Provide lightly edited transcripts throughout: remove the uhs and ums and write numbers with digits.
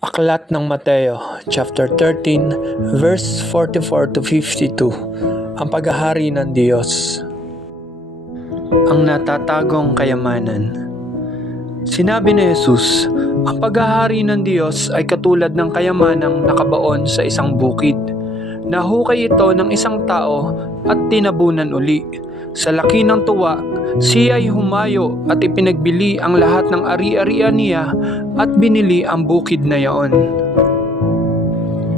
Aklat ng Mateo, chapter 13, verse 44 to 52. Ang paghahari ng Diyos. Ang natatagong kayamanan. Sinabi ni Jesus, ang paghahari ng Diyos ay katulad ng kayamanang nakabaon sa isang bukid. Nahukay ito ng isang tao at tinabunan uli. Sa laki ng tuwa, siya ay humayo at ipinagbili ang lahat ng ari-arian niya at binili ang bukid na yaon.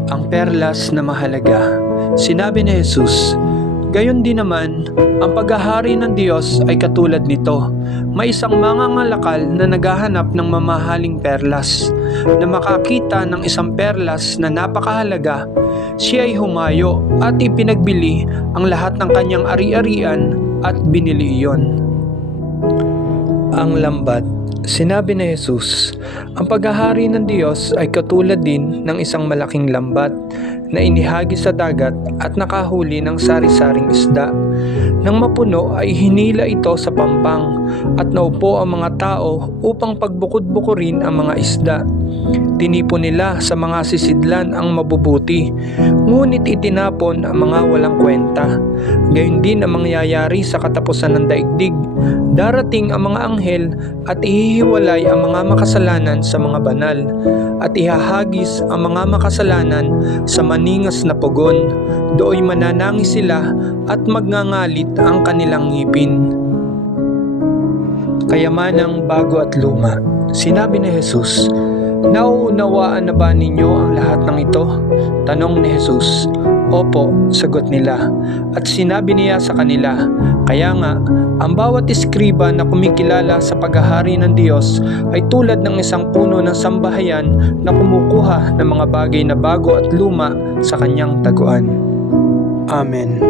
Ang perlas na mahalaga. Sinabi ni Jesus, gayon din naman, ang paghahari ng Diyos ay katulad nito. May isang mangangalakal na naghahanap ng mamahaling perlas. Na makakita ng isang perlas na napakahalaga, siya ay humayo at ipinagbili ang lahat ng kanyang ari-arian at binili iyon. Ang lambat. Sinabi ni Jesus, ang paghahari ng Diyos ay katulad din ng isang malaking lambat na inihagi sa dagat at nakahuli ng sari-saring isda. Nang mapuno ay hinila ito sa pampang at naupo ang mga tao upang pagbukod-bukurin ang mga isda. Tinipon nila sa mga sisidlan ang mabubuti, ngunit itinapon ang mga walang kwenta. Gayon din ang mangyayari sa katapusan ng daigdig. Darating ang mga anghel at ihihiwalay ang mga makasalanan sa mga banal at ihahagis ang mga makasalanan sa maningas na pugon. Dooy mananangis sila at magngangalit ang kanilang ngipin. Kayamanang bago at luma. Sinabi ni Jesus, nauunawaan na ba ninyo ang lahat ng ito? Tanong ni Jesus. Opo, sagot nila. At sinabi niya sa kanila, kaya nga, ang bawat iskriba na kumikilala sa paghahari ng Diyos ay tulad ng isang puno ng sambahayan na kumukuha ng mga bagay na bago at luma sa kanyang taguan. Amen.